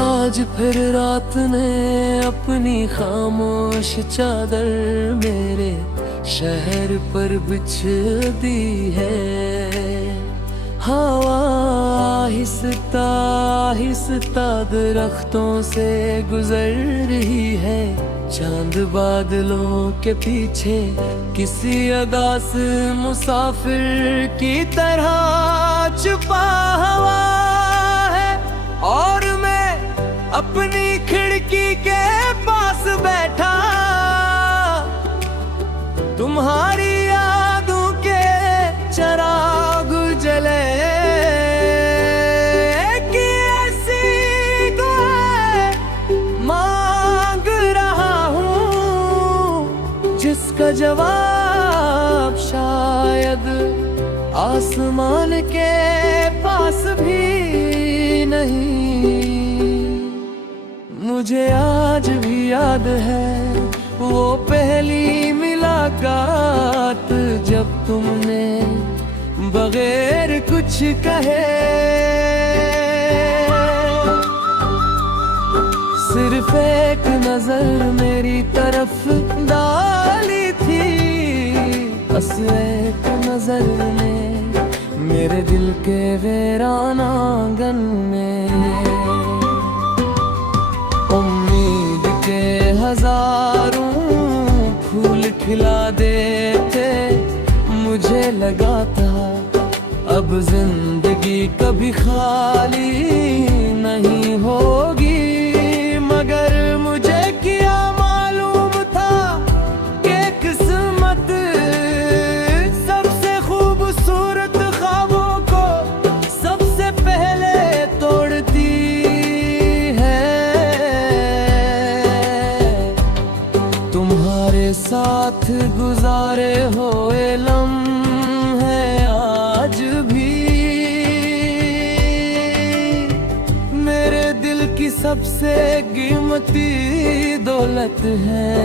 आज फिर रात ने अपनी खामोश चादर मेरे शहर पर बिछ दी है। हवा आहिस्ता आहिस्ता दरख्तों से गुजर रही है। चांद बादलों के पीछे किसी अदास मुसाफिर की तरह छुपा हुआ है। और मैं अपनी खिड़की के पास बैठा तुम्हारी यादों के चिराग जले कि ऐसी दुआ मांग रहा हूँ जिसका जवाब शायद आसमान के पास भी नहीं। मुझे आज भी याद है वो पहली मुलाकात जब तुमने बगैर कुछ कहे सिर्फ एक नजर मेरी तरफ डाली थी। बस एक नजर ने मेरे दिल के वीरान आंगन में उम्मीद के हजारों फूल खिला देते। मुझे लगा था अब जिंदगी कभी खाली नहीं होगी, मगर मुझे क्या मालूम था कि किस्मत सबसे खूबसूरत ख्वाबों को सबसे पहले तोड़ती है। तुम्हारे साथ गुजारे हुए लम्हे आज भी मेरे दिल की सबसे कीमती दौलत है।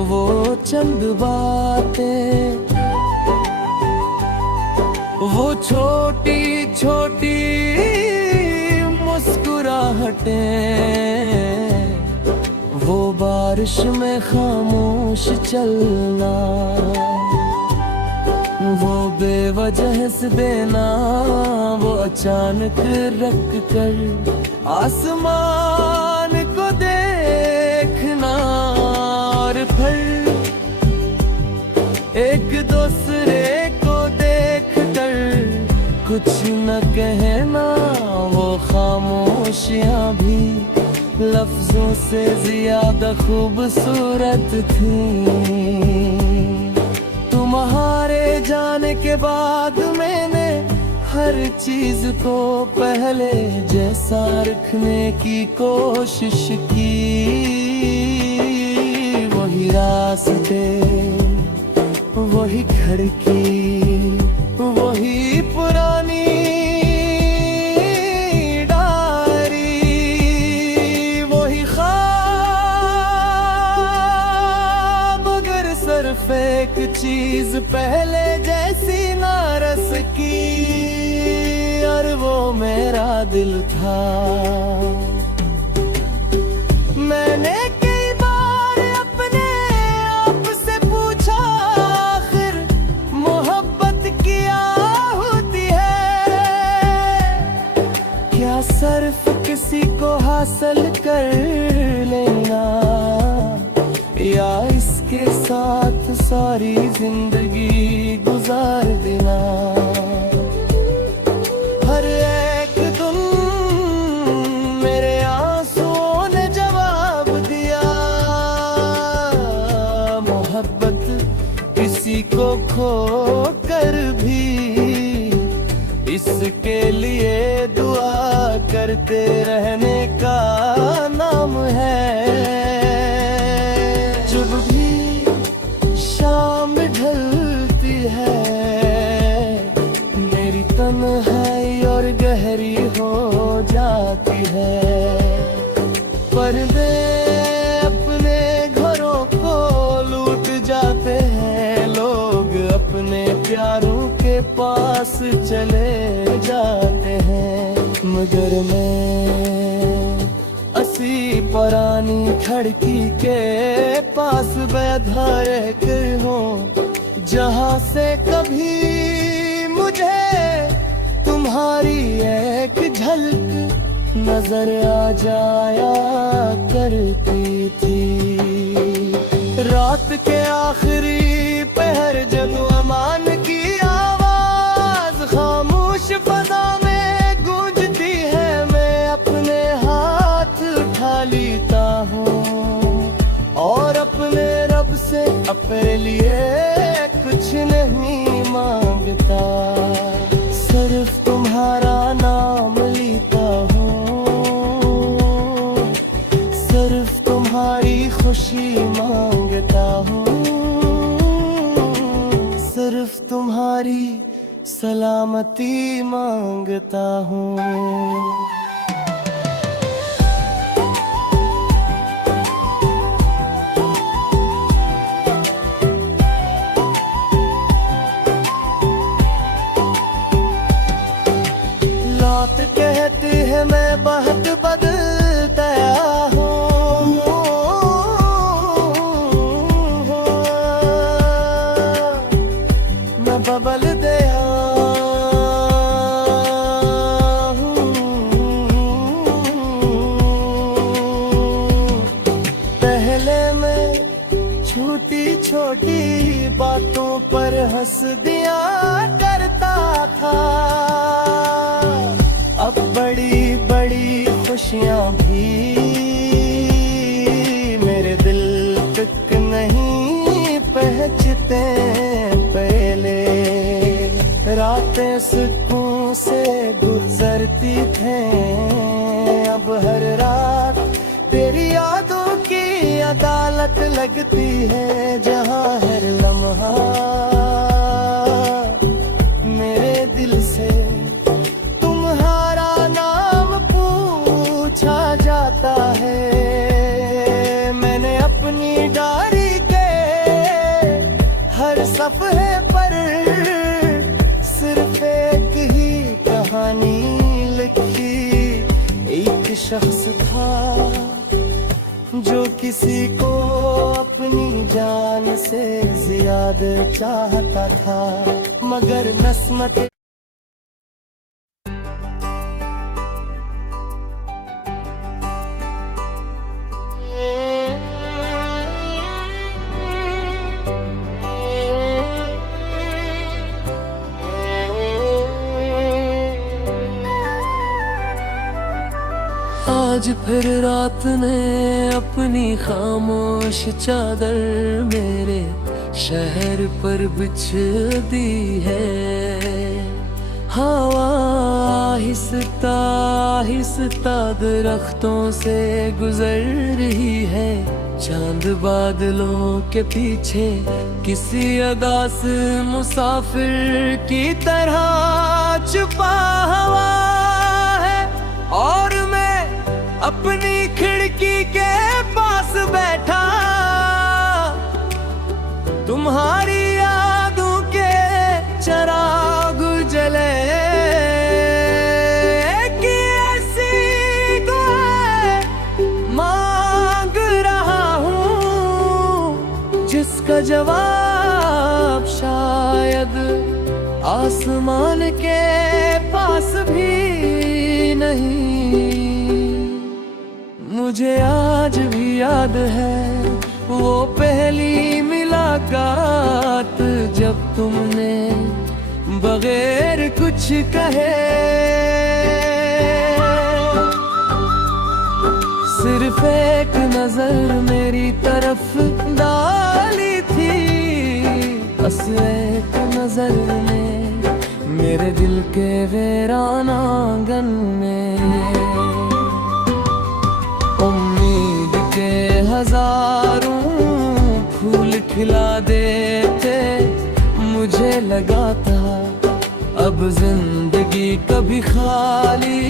वो चंद बातें, वो छोटी छोटी मुस्कुराहटें, वो बारिश में खामोश चलना, वो बेवजह से देना, वो अचानक रख कर आसमान को देखना और फिर एक दूसरे को देख कर कुछ न कहना। वो खामोशियाँ भी लफ्जों से ज्यादा खूबसूरत थी। तुम्हारे जाने के बाद मैंने हर चीज को पहले जैसा रखने की कोशिश की। वही रास्ते, वही खिड़की, वही पुरानी सिर्फ एक चीज पहले जैसी ना रस की, और वो मेरा दिल था। मैंने कई बार अपने आप से पूछा आखिर मोहब्बत क्या होती है? क्या सिर्फ किसी को हासिल कर लेना, या इसके साथ सारी जिंदगी गुजार देना? हर एक दिन मेरे आंसुओं ने जवाब दिया, मोहब्बत किसी को खो कर भी इसके लिए दुआ करते रहने का नाम है। जब भी शाम ढलती है मेरी तन्हाई और गहरी हो जाती है। पर्दे अपने घरों को लूट जाते हैं, लोग अपने प्यारों के पास चले जाते हैं, मगर मैं किसी पुरानी खिड़की के पास बैठा रहकर हो, जहां से कभी मुझे तुम्हारी एक झलक नजर आ जाया करती थी। रात के आखिरी पहर जब अमान की आवाज खामोश फजा में गूंजती है, मैं अपने हाथ उठा लेता हूँ और अपने रब से अपने लिए कुछ नहीं मांगता, सिर्फ तुम्हारा नाम लेता हूँ, सिर्फ तुम्हारी खुशी मांगता हूँ, सिर्फ तुम्हारी सलामती मांगता हूँ। कहती है मैं बहुत बदलता हूँ, मैं बदल गया हूँ। पहले मैं छोटी छोटी बातों पर हंस दिया करता था, अब बड़ी बड़ी खुशियाँ भी मेरे दिल तक नहीं पहुँचते। पहले रातें सुकून से गुजरती थे, अब हर रात तेरी यादों की अदालत लगती है, जहाँ हर लम्हा मेरे दिल से जाता है। मैंने अपनी डायरी के हर सफ़े पर सिर्फ एक ही कहानी लिखी। एक शख्स था जो किसी को अपनी जान से ज्यादा चाहता था, मगर नस्मत आज फिर रात ने अपनी खामोश चादर मेरे शहर पर बिछ दी है। हवा आहिस्ता आहिस्ता दरख्तों से गुजर रही है, चांद बादलों के पीछे किसी अदास मुसाफिर की तरह छुपा हुआ है, और मैं अपनी खिड़की के पास बैठा तुम्हारी यादों के चिराग जले कि ऐसी दुआ मांग रहा हूँ जिसका जवाब शायद आसमान के पास भी नहीं। मुझे आज भी याद है वो पहली मुलाकात, जब तुमने बगैर कुछ कहे सिर्फ एक नजर मेरी तरफ डाली थी। बस एक नजर ने मेरे दिल के वीरान आंगन में उम्मीद के हजारों फूल खिला देते। मुझे लगा था अब जिंदगी कभी खाली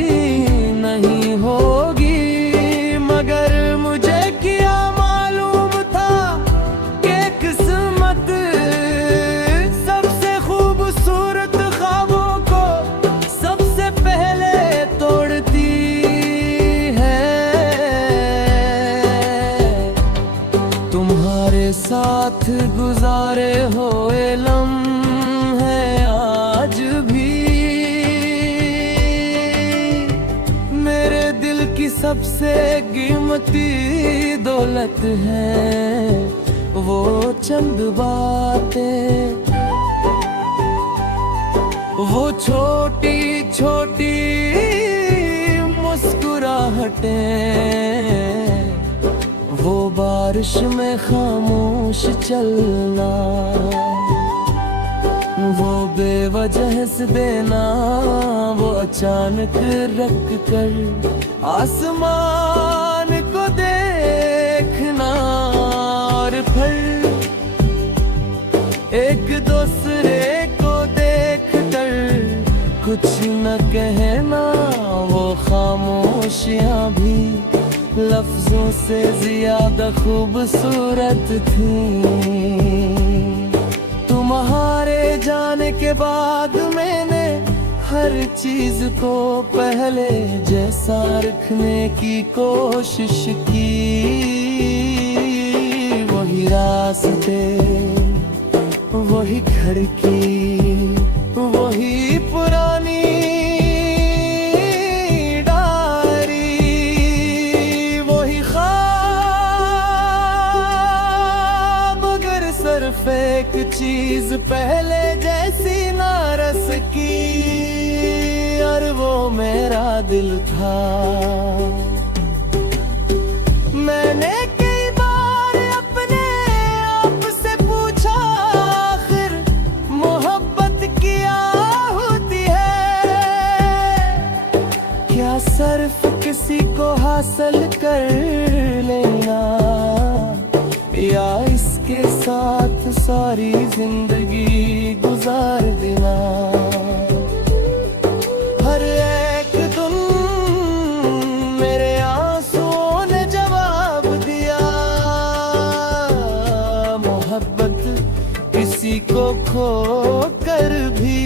नहीं होगी, मगर मुझे क्या मालूम था कि किस्मत सबसे खूबसूरत ख्वाबों को सबसे पहले तोड़ती है। साथ गुजारे हुए लम्हे आज भी मेरे दिल की सबसे कीमती दौलत है। वो चंद बातें, वो छोटी छोटी मुस्कुराहटें, वो बारिश में खामोश चलना, वो बेवजह से देना, वो अचानक रख कर आसमान को देखना और फिर एक दूसरे को देख कर कुछ न कहना। वो खामोशियाँ भी लफ्जों से ज्यादा खूबसूरत थी। तुम्हारे जाने के बाद मैंने हर चीज को पहले जैसा रखने की कोशिश की। वही रास्ते, वही खिड़की, वही पुरानी एक चीज पहले जैसी ना रस की, और वो मेरा दिल था। मैंने कई बार अपने आप से पूछा, आखिर मोहब्बत क्या होती है? क्या सिर्फ किसी को हासिल कर लेना, या इसके साथ सारी जिंदगी गुजार देना? हर एक दिन मेरे आंसुओं ने जवाब दिया, मोहब्बत किसी को खो कर भी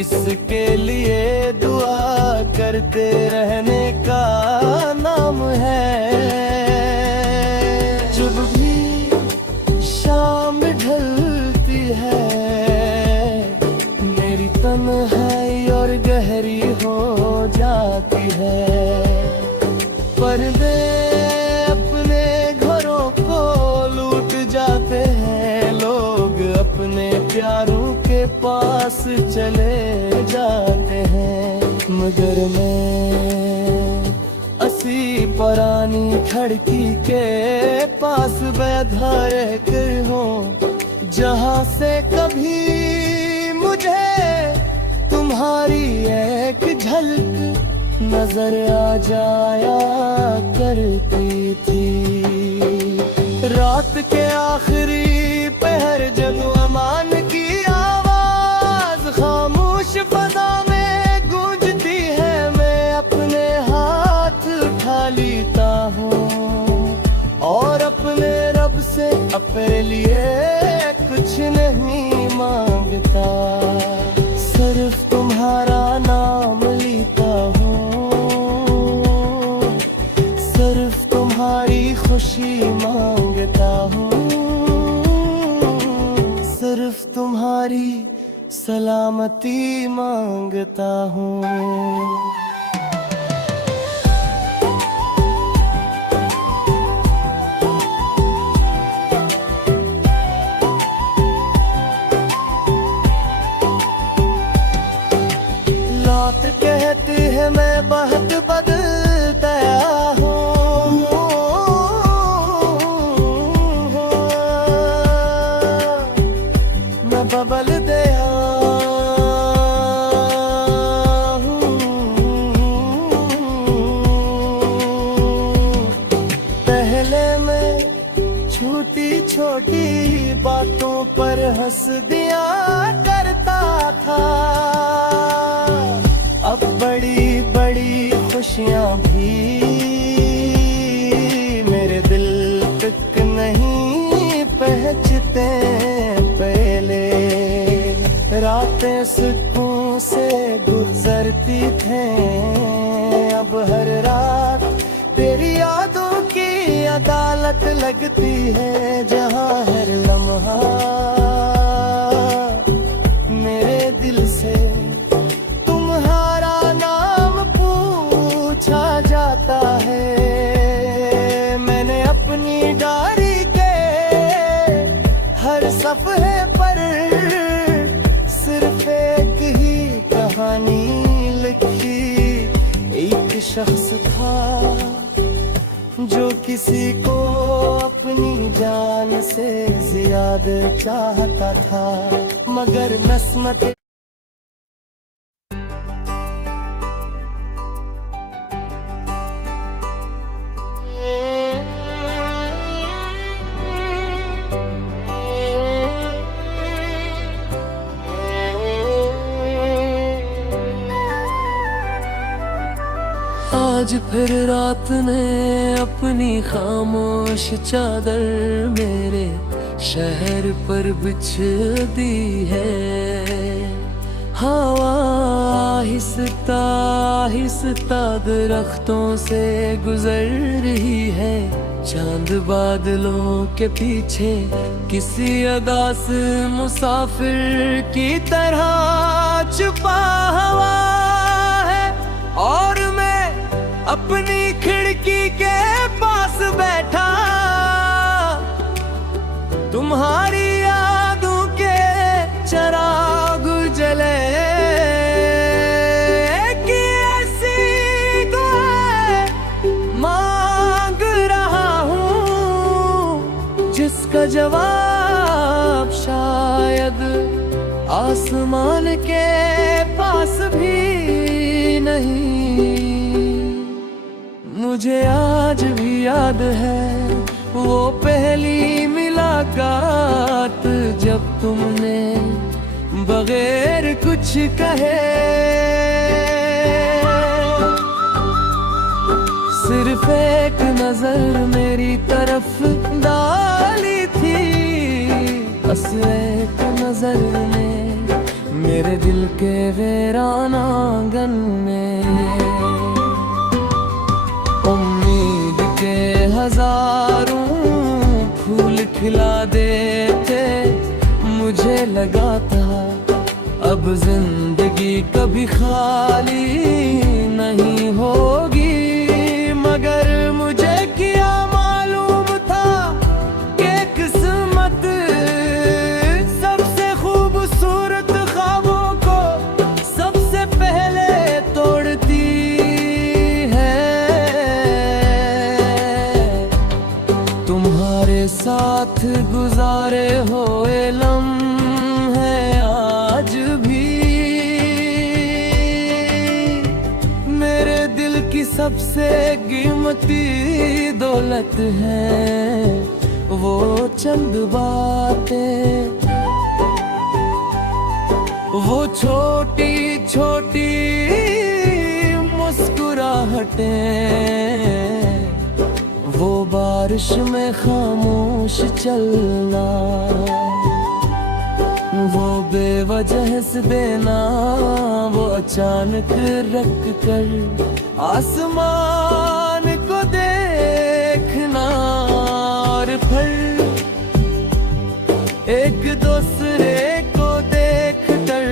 इसके लिए दुआ करते रहने का नाम है। जब भी शाम ढलती है, मेरी तन्हाई और गहरी हो जाती है। पर्दे अपने घरों को लूट जाते हैं, लोग अपने प्यारों के पास चले जाते हैं, मगर मैं असी पुरानी खिड़की के पास बैठा रहकर हूँ, जहाँ से कभी मुझे तुम्हारी एक झलक नजर आ जाया करती थी। रात के आखिरी पहर जब अमान की आवाज खामोश फजा में गूंजती है, मैं अपने हाथ उठा लेता हूँ और अपने रब से अपने लिए कुछ नहीं मांगता, सिर्फ तुम्हारा नाम लेता हूँ, सिर्फ तुम्हारी खुशी मांगता हूँ, सिर्फ तुम्हारी सलामती मांगता हूँ। कहती है मैं बहुत बदलता हूँ, मैं बदल गया हूँ। पहले मैं छोटी छोटी बातों पर हंस दिया करता था, अब बड़ी बड़ी खुशियाँ भी मेरे दिल तक नहीं पहुँचते। पहले रातें सुकून से गुजरती थे, अब हर रात तेरी यादों की अदालत लगती है जहाँ हर लम्हा मेरे दिल से तुम्हारा नाम पूछा जाता है। मैंने अपनी डायरी के हर सफ़े पर सिर्फ एक ही कहानी लिखी। एक शख्स था जो किसी को अपनी जान से ज्यादा चाहता था, मगर नस्मत आज फिर रात ने अपनी खामोश चादर मेरे शहर पर बिछ दी है। हवा आहिस्ता आहिस्ता दरख्तों से गुजर रही है। चांद बादलों के पीछे किसी अदास मुसाफिर की तरह छुपा हुआ है। और मैं अपनी खिड़की के पास बैठा तुम्हारी यादों के चिराग जले कि ऐसी दुआ मांग रहा हूँ जिसका जवाब शायद आसमान के पास भी नहीं। मुझे आज भी याद है वो पहली मुलाकात जब तुमने बगैर कुछ कहे सिर्फ एक नजर मेरी तरफ डाली थी। बस एक नजर ने मेरे दिल के वीरान आंगन में उम्मीद के हजारों फूल खिला देते। मुझे लगा था अब जिंदगी कभी खाली नहीं होगी, मगर मुझे क्या मालूम था कि किस्मत सबसे खूबसूरत ख्वाबों को सबसे पहले तोड़ती साथ गुजारे हुए लम्हे आज भी मेरे दिल की सबसे कीमती दौलत है। वो चंद बातें, वो छोटी छोटी मुस्कुराहटें, वो बारिश में खामोश चलना, वो बेवजह से देना, वो अचानक रख कर आसमान को देखना और फिर एक दूसरे को देख कर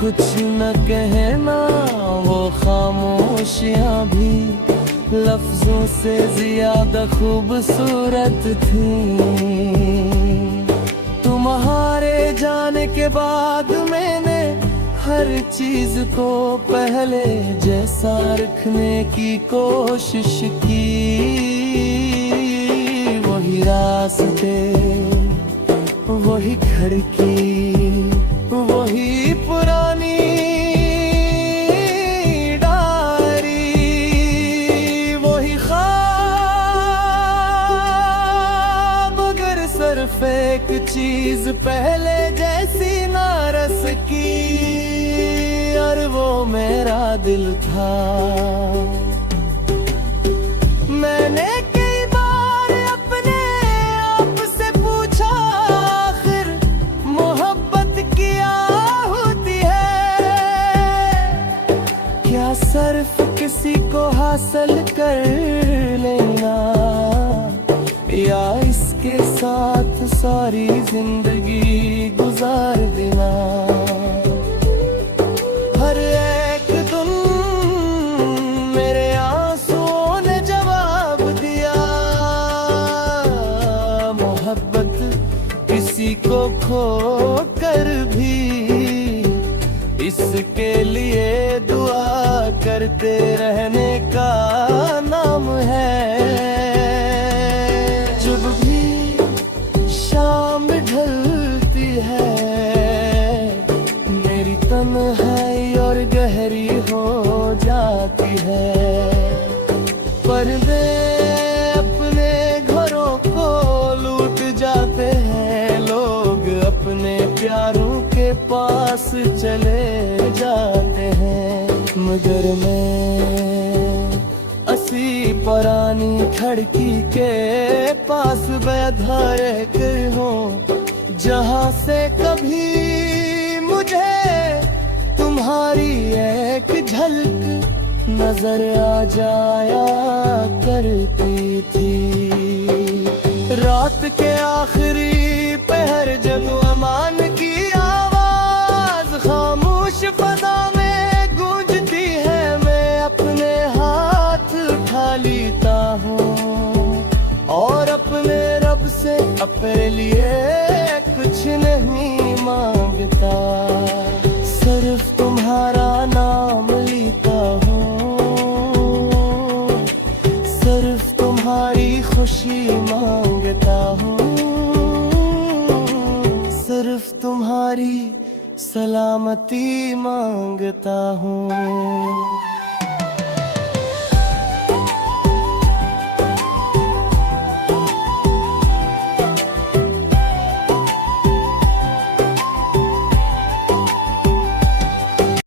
कुछ न कहना। वो खामोशियाँ भी लफ्जों से ज्यादा खूबसूरत थी। तुम्हारे जाने के बाद मैंने हर चीज को पहले जैसा रखने की कोशिश की। वही रास्ते, वही खिड़की, वही पुरानी सिर्फ एक चीज पहले जैसी ना रस की और वो मेरा दिल था। मैंने कई बार अपने आप से पूछा आखिर मोहब्बत क्या होती है, क्या सिर्फ किसी को हासिल कर लेना सारी जिंदगी गुजार देना। हर एक दिन मेरे आंसुओं ने जवाब दिया, मोहब्बत किसी को खो कर भी इसके लिए दुआ करते रहने का नाम है। जब भी शाम ढलती है मेरी तन्हाई और गहरी हो जाती है। पर्दे अपने घरों को लूट जाते हैं, लोग अपने प्यारों के पास चले जाते हैं। मगर मैं असी पुरानी खिड़की के पास बैठा रहकर हूँ, जहाँ से कभी मुझे तुम्हारी एक झलक नजर आ जाया करती थी। रात के आखिरी पहर जब अमान की आवाज खामोश फजा में गूंजती है, मैं अपने हाथ उठा लेता हूँ और अपने रब से अपने लिए कुछ नहीं मांगता, सिर्फ तुम्हारा नाम लेता हूँ, सिर्फ तुम्हारी खुशी मांगता हूँ, सिर्फ तुम्हारी सलामती मांगता हूँ।